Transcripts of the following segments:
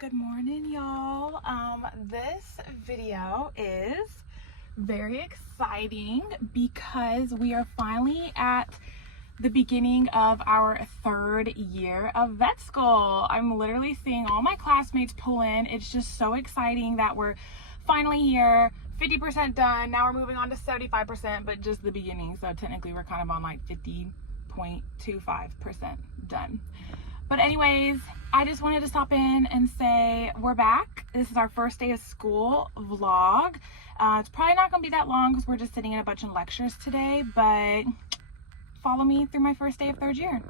Good morning, y'all. This video is very exciting because we are finally at the beginning of our third year of vet school. I'm literally seeing all my classmates pull in. It's just so exciting that we're finally here, 50% done. Now we're moving on to 75%, but just the beginning. So technically we're kind of on like 50.25% done. But anyways, I just wanted to stop in and say we're back. This is our first day of school vlog. It's probably not gonna be that long because we're just sitting in a bunch of lectures today, but follow me through my first day of third year.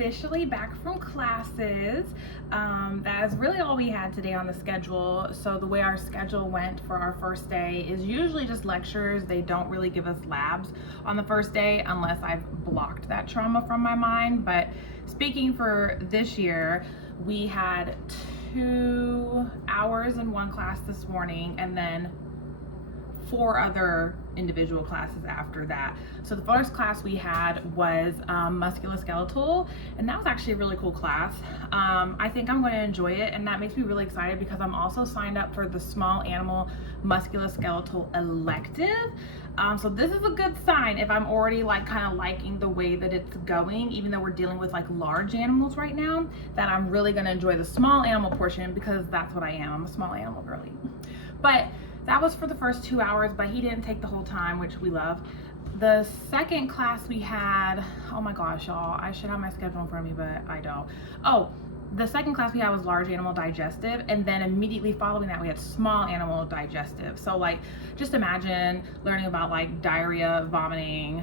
Officially back from classes. That is really all we had today on the schedule. So the way our schedule went for our first day is usually just lectures. They don't really give us labs on the first day unless I've blocked that trauma from my mind. But speaking for this year, we had 2 hours in one class this morning and then 4 other individual classes after that. So the first class we had was musculoskeletal, and that was actually a really cool class. I think I'm going to enjoy it, and that makes me really excited because I'm also signed up for the small animal musculoskeletal elective. So this is a good sign if I'm already like kind of liking the way that it's going, even though we're dealing with like large animals right now, that I'm really going to enjoy the small animal portion because that's what I am. I'm a small animal girly. But that was for the first 2 hours, but he didn't take the whole time, which we love. The second class we had, oh my gosh, y'all, I should have my schedule in front of me, but I don't. Oh, the second class we had was large animal digestive, and then immediately following that we had small animal digestive. So like, just imagine learning about like diarrhea, vomiting,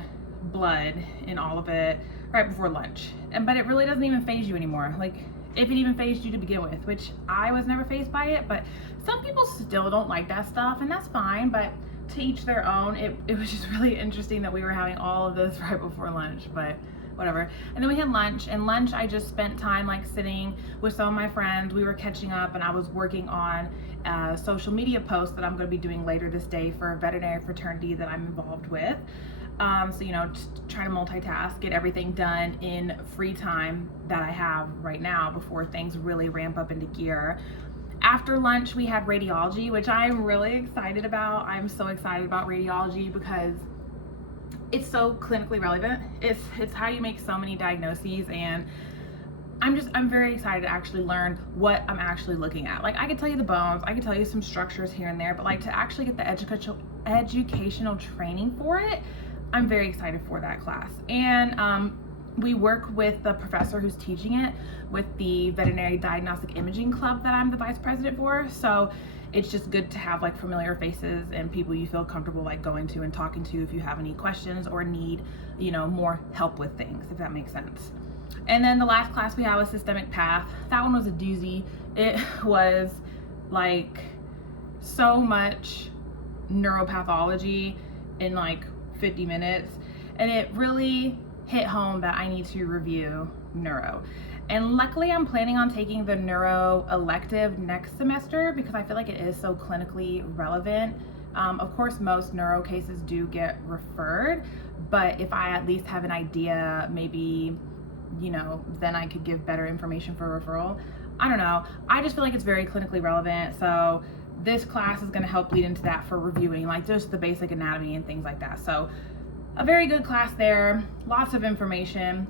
blood, and all of it right before lunch. But it really doesn't even faze you anymore. Like, if it even fazed you to begin with, which I was never fazed by it, but some people still don't like that stuff, and that's fine, but to each their own. It was just really interesting that we were having all of this right before lunch, but whatever. And then we had lunch, and lunch I just spent time like sitting with some of my friends. We were catching up, and I was working on a social media post that I'm going to be doing later this day for a veterinary fraternity that I'm involved with. So, you know, just trying to multitask, get everything done in free time that I have right now before things really ramp up into gear. After lunch, we had radiology, which I'm really excited about. I'm so excited about radiology because it's so clinically relevant. It's how you make so many diagnoses, and I'm very excited to actually learn what I'm actually looking at. Like, I could tell you the bones, I could tell you some structures here and there, but like to actually get the educational training for it, I'm very excited for that class. And we work with the professor who's teaching it with the Veterinary Diagnostic Imaging Club that I'm the vice president for. So it's just good to have like familiar faces and people you feel comfortable like going to and talking to if you have any questions or need, you know, more help with things, if that makes sense. And then the last class we had was systemic path. That one was a doozy. It was like so much neuropathology in like 50 minutes, and it really hit home that I need to review neuro. And luckily I'm planning on taking the neuro elective next semester because I feel like it is so clinically relevant Of course, most neuro cases do get referred, but if I at least have an idea, maybe, you know, then I could give better information for referral. I don't know. I just feel like it's very clinically relevant. So this class is going to help lead into that for reviewing, like just the basic anatomy and things like that. So a very good class there, lots of information.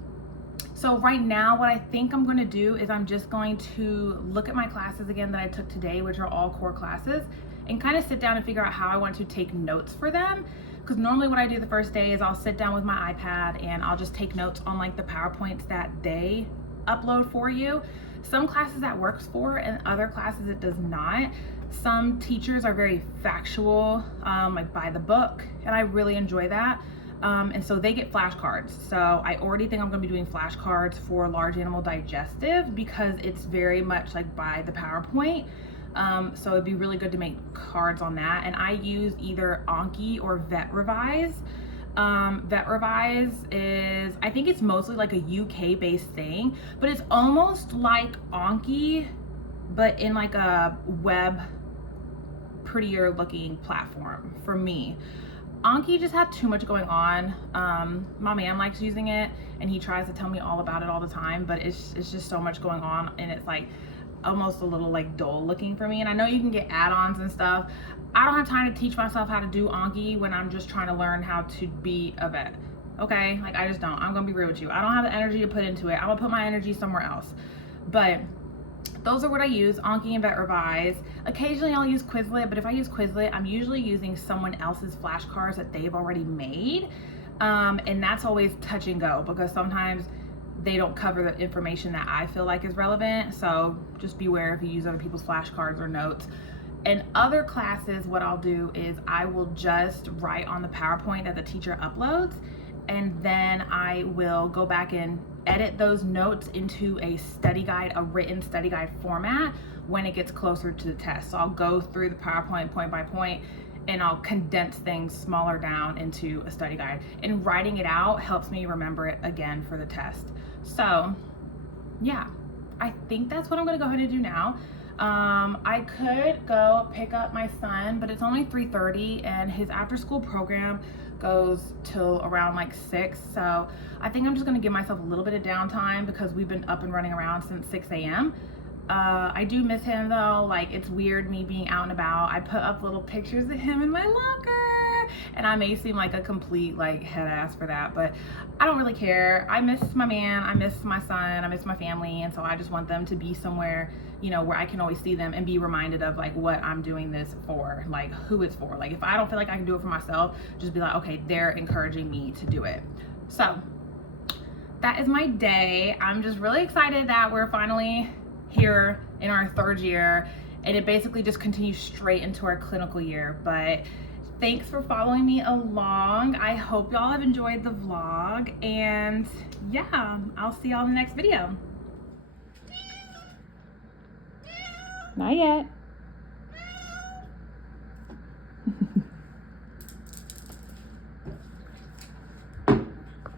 So right now, what I think I'm going to do is I'm just going to look at my classes again that I took today, which are all core classes, and kind of sit down and figure out how I want to take notes for them. Because normally what I do the first day is I'll sit down with my iPad and I'll just take notes on like the PowerPoints that they upload for you. Some classes that works for, and other classes it does not. Some teachers are very factual, like by the book, and I really enjoy that. And so they get flashcards. So I already think I'm going to be doing flashcards for large animal digestive because it's very much like by the PowerPoint. So it'd be really good to make cards on that. And I use either Anki or Vet Revise. Vet Revise is, I think it's mostly like a UK based thing, but it's almost like Anki, but in like a web, prettier looking platform for me. Anki just had too much going on. My man likes using it and he tries to tell me all about it all the time, but it's just so much going on and it's like almost a little like dull looking for me. And I know you can get add-ons and stuff. I don't have time to teach myself how to do Anki when I'm just trying to learn how to be a vet. Okay, like I just don't. I'm gonna be real with you. I don't have the energy to put into it. I'm gonna put my energy somewhere else. But those are what I use, Anki and Vet Revise. Occasionally I'll use Quizlet, but if I use Quizlet, I'm usually using someone else's flashcards that they've already made. And that's always touch and go because sometimes they don't cover the information that I feel like is relevant. So just beware if you use other people's flashcards or notes. In other classes, what I'll do is I will just write on the PowerPoint that the teacher uploads, and then I will go back and edit those notes into a study guide, a written study guide format when it gets closer to the test. So I'll go through the PowerPoint point by point and I'll condense things smaller down into a study guide. And writing it out helps me remember it again for the test. So yeah, I think that's what I'm gonna go ahead and do now. I could go pick up my son, but it's only 3:30 and his after school program goes till around like 6. So I think I'm just gonna give myself a little bit of downtime because we've been up and running around since 6 a.m. I do miss him though. Like it's weird me being out and about. I put up little pictures of him in my locker and I may seem like a complete like head ass for that, but I don't really care. I miss my man, I miss my son, I miss my family, and so I just want them to be somewhere, you know, where I can always see them and be reminded of like what I'm doing this for, like who it's for. Like if I don't feel like I can do it for myself, just be like, okay, they're encouraging me to do it. So that is my day. I'm just really excited that we're finally here in our 3rd year and it basically just continues straight into our clinical year. But thanks for following me along. I hope y'all have enjoyed the vlog, and yeah, I'll see y'all in the next video. Not yet.